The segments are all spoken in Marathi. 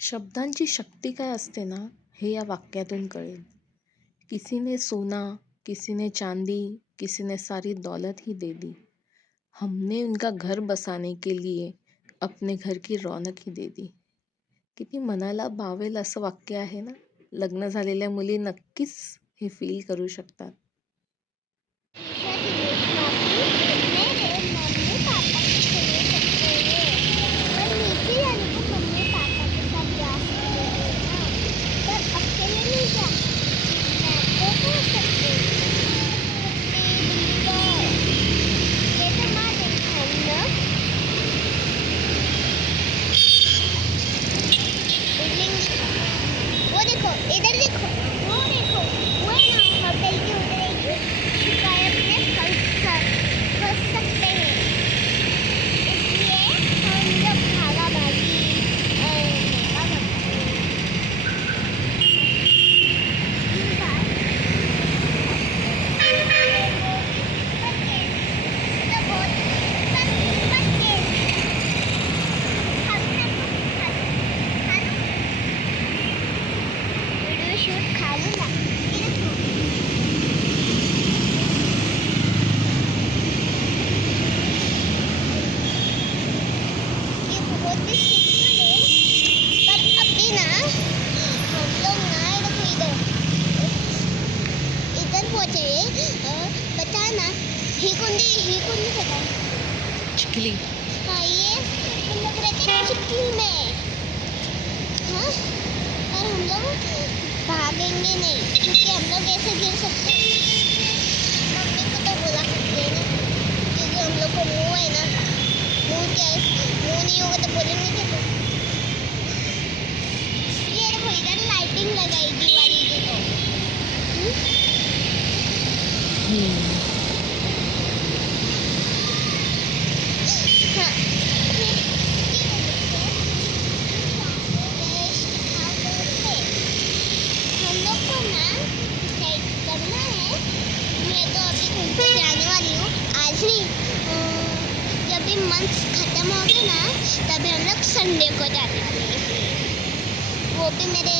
शब्दांची शक्ती काय असते ना हे या वाक्यातून कळेल. किसी ने सोना किसी ने चांदी किसी ने सारी दौलत ही दे दी. हमने उनका घर बसाने के लिए अपने घर की रौनक ही दे दी. किती मनाला भावेल असं वाक्य आहे ना? लग्न झालेल्या मुली नक्कीच हे फील करू शकतात. ही कुंडी ही कुंडी बता चिखली हाँ ये हम लोग रहते हैं में हाँ और हम लोग भागेंगे नहीं क्योंकि हम लोग ऐसे गिर सकते हैं मम्मी को तो बुला सकते हैं ना क्योंकि हम लोग को मुँह है ना मुँह क्या है मुँह नहीं होगा तो बोलेंगे ये देखो इधर लाइटिंग लगाई की तो हम्म? हाँ फिर ये देखो देश खाते हम लोग को ना डिसाइड करना है मैं तो अभी घर पे जाने वाली हूँ आज नहीं अम, जब भी मंथ खत्म हो गए ना तभी हम लोग संडे को जाने वाले हैं। वो भी मेरे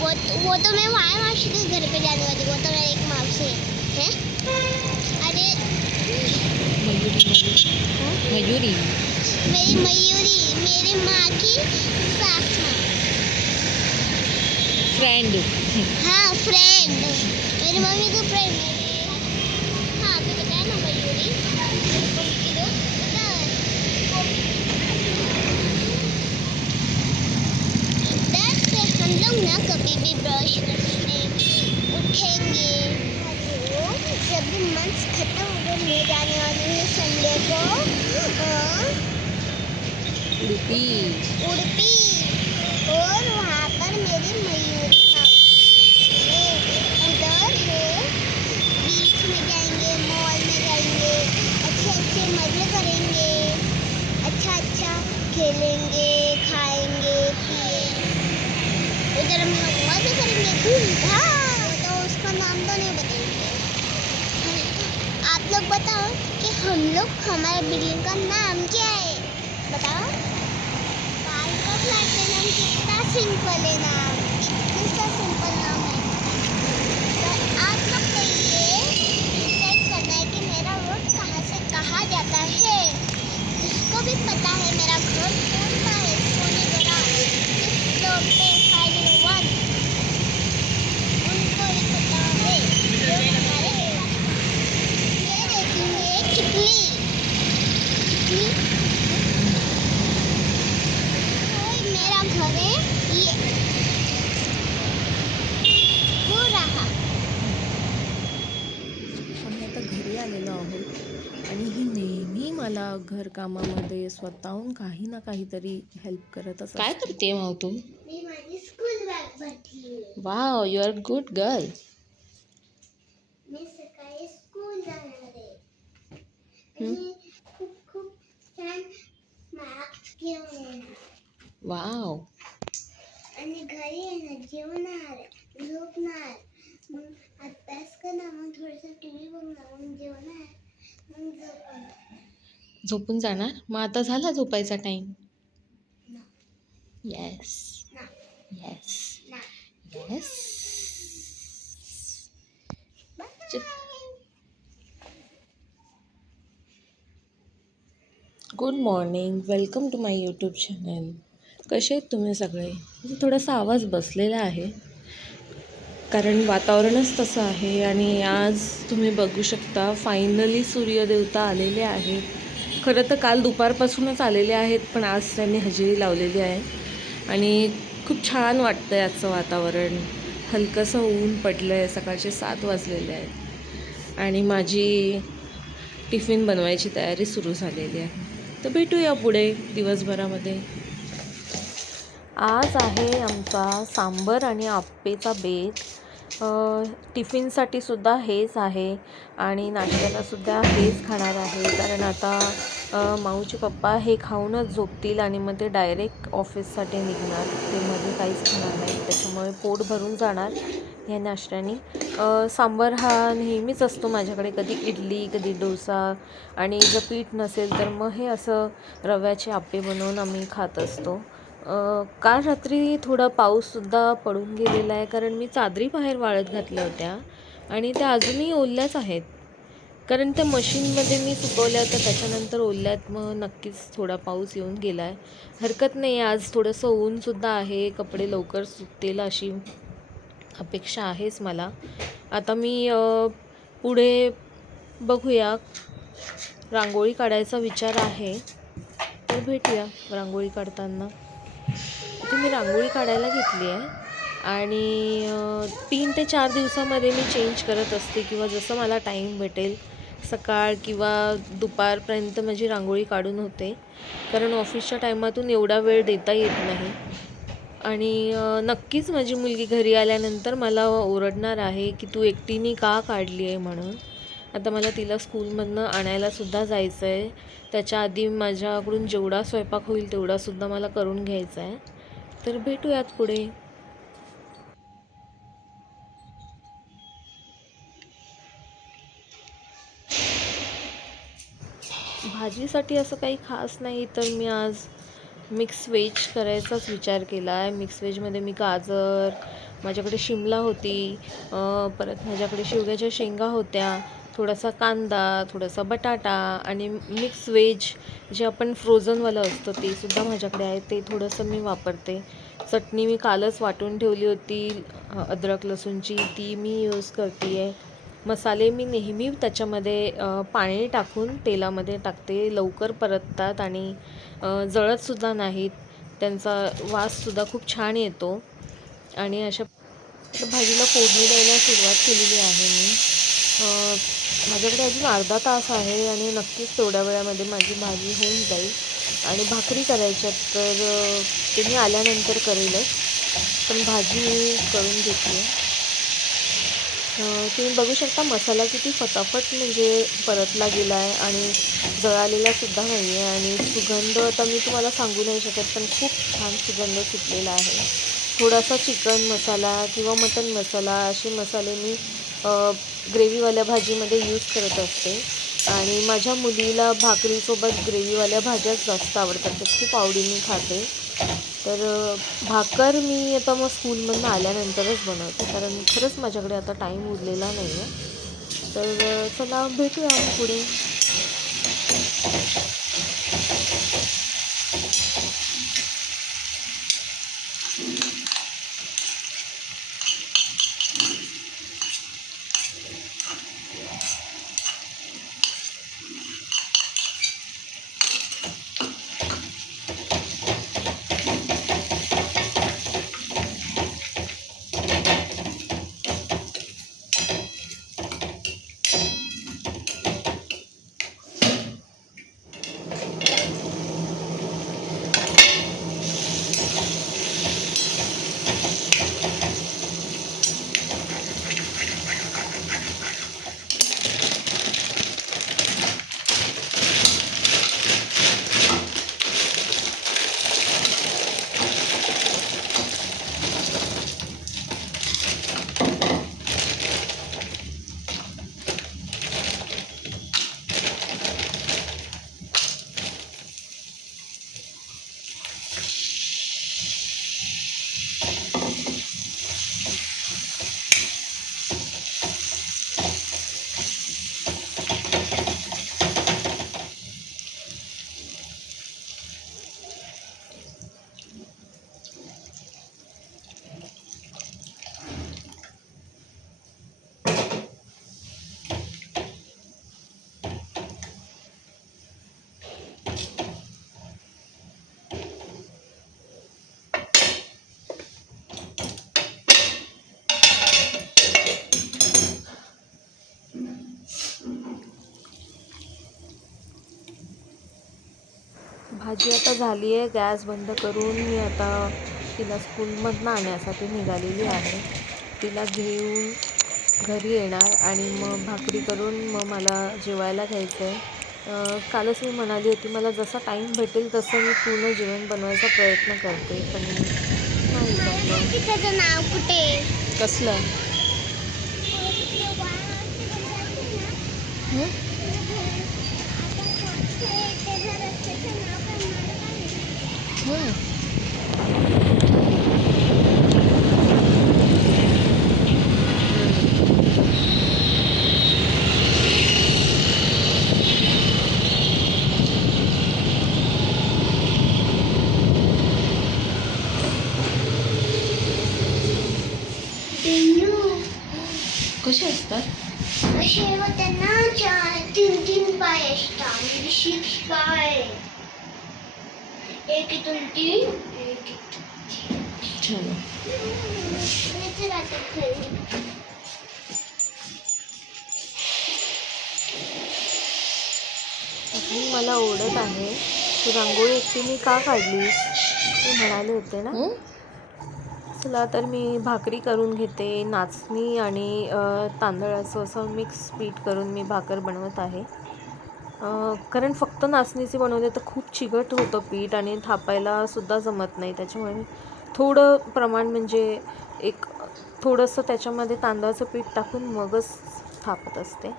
वो तो, वो तो मैं वहाँ मासी के घर पे जाने वाली वो तो मेरा एक मासी है। अरे मयुरी। मेरी मयूरी मेरी माँ की सास माँ। फ्रेंड हाँ फ्रेंड मेरी मम्मी की फ्रेंड उडुपी उड़पी और वहाँ पर मेरी मयूरी मौसी है उधर है बीच में जाएँगे मॉल में जाएँगे अच्छे अच्छे मज़े करेंगे। अच्छा अच्छा खेलेंगे, खाएँगे, पिएँगे। उधर हम लोग मज़े करेंगे धूमधाम तो उसका नाम तो नहीं बताएँगे। आप लोग बताओ कि हम लोग हमारे बिल्डिंग का नाम क्या है? बताओ। पाल का फ्लैट का नाम कितना सिंपल है नाम। इतना सिंपल नाम है। Pagkahe, merang fruit. मला घरकामामध्ये स्वतःहून काही ना काहीतरी हेल्प करतच काय असते. करते मग तू? मी माझी स्कूल बॅग भरली wow you are good girl wow आणि घरी येणार जेवणार झोपणार. मग अभ्यास करणार मग थोडंसं टी व्ही बघणार मग जेवणार मग झोपणार. झोपून जाणार? मग आता झाला झोपायचा time yes yes yes good morning welcome to my YouTube channel कसे आहेत तुम्ही सगळे? म्हणजे थोडासा आवाज बसलेला आहे. कारण वातावरणच तसं आहे आणि आज तुम्ही बघू शकता फायनली सूर्यदेवता आलेले आहेत. खरं तर काल दुपारपासूनच आलेले आहेत पण आज त्यांनी हजेरी लावलेली आहे. आणि खूप छान वाटतं आहे आजचं वातावरण. हलकंसं ऊन पडलं आहे सकाळचे सात वाजलेले आहेत. आणि माझी टिफिन बनवायची तयारी सुरू झालेली आहे. तर भेटूया पुढे दिवसभरामध्ये. आज आहे आमचा सांबर आणि आप्पेचा बेत. टिफिनसाठी सुद्धा हेच आहे आणि नाश्त्याला सुद्धा हेच खाणार आहे. कारण आता माऊचे पप्पा हे खाऊनच झोपतील आणि मग ते डायरेक्ट ऑफिससाठी निघणार. ते मध्ये काहीच खाणार नाही. त्याच्यामुळे पोट भरून जाणार ह्या नाश्त्याने. सांबार सांबर हा नेहमीच असतो माझ्याकडे. कधी इडली कधी डोसा आणि जर पीठ नसेल तर मग हे असं रव्याचे आप्पे बनवून आम्ही खात असतो. काल रात्री थोडा पाऊससुद्धा पडून गेलेला आहे कारण मी चादरी बाहेर वाळत घातल्या होत्या आणि त्या अजूनही ओल्याच आहेत. कारण त्या मशीनमध्ये मी सुकवल्या होत्या त्याच्यानंतर ओल्यात मग नक्कीच थोडा पाऊस येऊन गेला आहे हरकत नाही आज थोडंसं ऊनसुद्धा आहे कपडे लवकर सुकतील अशी अपेक्षा आहेच मला. आता मी पुढे बघूया. रांगोळी काढायचा विचार आहे तर भेटूया रांगोळी काढताना. इथे मी रांगोळी काढायला घेतली आहे. आणि तीन ते चार दिवसामध्ये मी चेंज करत असते किंवा जसं मला टाईम भेटेल सकाळ किंवा दुपारपर्यंत माझी रांगोळी काढून होते. कारण ऑफिसच्या टायमातून एवढा वेळ देता येत नाही. आणि नक्कीच माझी मुलगी घरी आल्यानंतर मला ओरडणार आहे की तू एकटीने का काढली आहे? म्हणून. आता मला तिला स्कूलमधनं आणायलासुद्धा जायचं आहे त्याच्या आधी माझ्याकडून जेवढा स्वयंपाक होईल तेवढासुद्धा मला करून घ्यायचा आहे तर भेटूयात पुढे. भाजीसाठी असं काही खास नाही तर मी आज मिक्स व्हेज करायचाच विचार केला आहे. मिक्स व्हेजमध्ये मी गाजर माझ्याकडे शिमला होती परत माझ्याकडे शेवग्याच्या शेंगा होत्या थोडासा कांदा थोडासा बटाटा आणि मिक्स व्हेज जे आपण फ्रोझनवालं असतं ते सुद्धा माझ्याकडे आहे. ते थोडंसं मी वापरते. चटणी मी कालच वाटून ठेवली होती. अद्रक लसूणची ती मी यूज करते आहे मसाले मी नेहमी त्याच्यामध्ये पाणी टाकून तेलामध्ये टाकते. लवकर परततात आणि जळतसुद्धा नाहीत. त्यांचा वाससुद्धा खूप छान येतो. आणि अशा भाजीला फोडणी द्यायला सुरुवात केलेली आहे मी. माझ्याकडे अजून अर्धा तास आहे आणि नक्कीच तेवढ्या वेळामध्ये माझी भाजी होऊन जाईल. आणि भाकरी करायच्यात तर ते मी आल्यानंतर करेलच. पण भाजी मी करून घेते तुम्ही बघू शकता मसाला किती फटाफट म्हणजे परतला गेला आहे आणि जळालेलासुद्धा नाही आहे आणि सुगंध आता मी तुम्हाला सांगू नाही शकत पण खूप छान सुगंध सुटलेला आहे. थोडासा चिकन मसाला किंवा मटन मसाला असे मसाले मी ग्रेव्हीवाल्या भाजीमध्ये यूज करत असते. आणि माझ्या मुलीला भाकरीसोबत ग्रेव्हीवाल्या भाज्याच जास्त आवडतात. तर खूप आवडीने खाते. तर भाकर मी आता मग स्कूलमधून आल्यानंतरच बनवते. कारण खरंच माझ्याकडे आता टाईम उरलेला नाही आहे तर चला भेटूया मग पुढे. भाजी आता झाली आहे गॅस बंद करून मी आता तिला स्कूलमधनं आणण्यासाठी निघालेली आहे. तिला घेऊन घरी येणार आणि मग भाकरी करून मग मला जेवायला घ्यायचं आहे कालच मी म्हणाली होती मला जसा टाईम भेटेल तसं मी पूर्ण जेवण बनवायचा प्रयत्न करते. पण नाही त्याचं नाव कुठे? कसलं? कसे असतात असे होते ना चार तीन तीन पाय असतात म्हणजे सिक्स पाय एक इथून तीन. एक इथून चलो मला ओढत आहे. तू रांगोळी एकटीने का काढलीस? ते म्हणाले होते ना? चला तर मी भाकरी करून घेते. नाचणी आणि तांदळाचं असं मिक्स पीठ करून मी भाकर बनवत आहे. कारण फक्त नाचणीचे बनवले तर खूप चिकट होतं पीठ आणि थापायला सुद्धा जमत नाही. त्याच्यामुळे थोडं प्रमाण म्हणजे एक थोडंसं त्याच्यामध्ये तांदळाचं पीठ टाकून मगच थापत असते.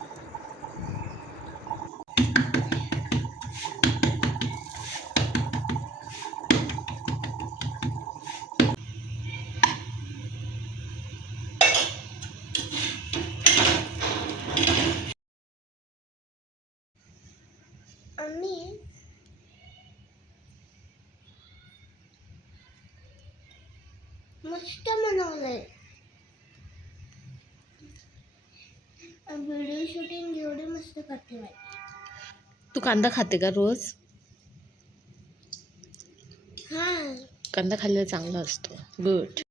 आम्ही मस्त बनवलंय. व्हिडिओ शूटिंग एवढे मस्त करते बाई. तू कांदा खाते का रोज? हा. कांदा खाल्लेला चांगला असतो. गुड